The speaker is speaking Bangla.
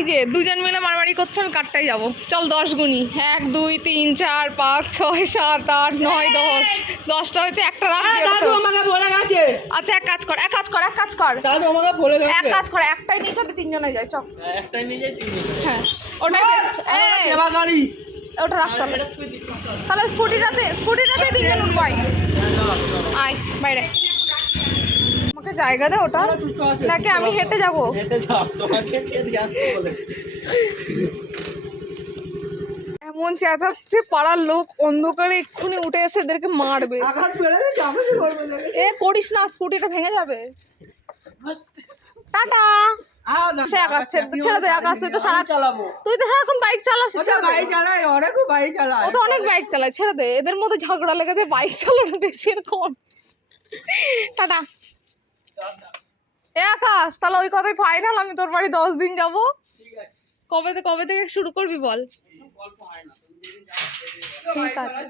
এই যে দুজন মিলে মারামারি করছে, আমি কাটটাই যাবো। চল 10 গুনি, 1 2 3 4 5 6 7 8 9 10। 10টা হয়েছে, একটা রাখ। আচ্ছা এক কাজ কর, এক কাজ কর, এক কাজ কর, একটাই নিয়ে চল, 3 জনে যাই। চল একটাই নিয়ে যাই, 3 জন। হ্যাঁ ওটাই বেস্ট। ওটা রাখতে হবে। তাহলে স্কুটিটাতে 3 জন উঠবো। আয় বাইরে, আমাকে জায়গা দে। ওটা নাকি আমি হেঁটে যাবো? এমন চেঁচাচ্ছে পাড়ার লোক, অন্ধকারে এক্ষুনি উঠে এসে এদেরকে মারবে। এ করিস না, স্কুটিটা ভেঙে যাবে। টাটা। সে আকাশ ছেড়ে দে, আকাশ তুই তো সারাক্ষণ বাইক চালাস। ও তো অনেক বাইক চালায়, ছেড়ে দে। এদের মধ্যে ঝগড়া লেগেছে বাইক চালানো বেশি এরকম। টাটা। এ আকাশ, তাহলে ওই কথাই ফাইনাল, আমি তোর বাড়ি 10 দিন যাবো। কবে থেকে শুরু করবি বল? ঠিক আছে।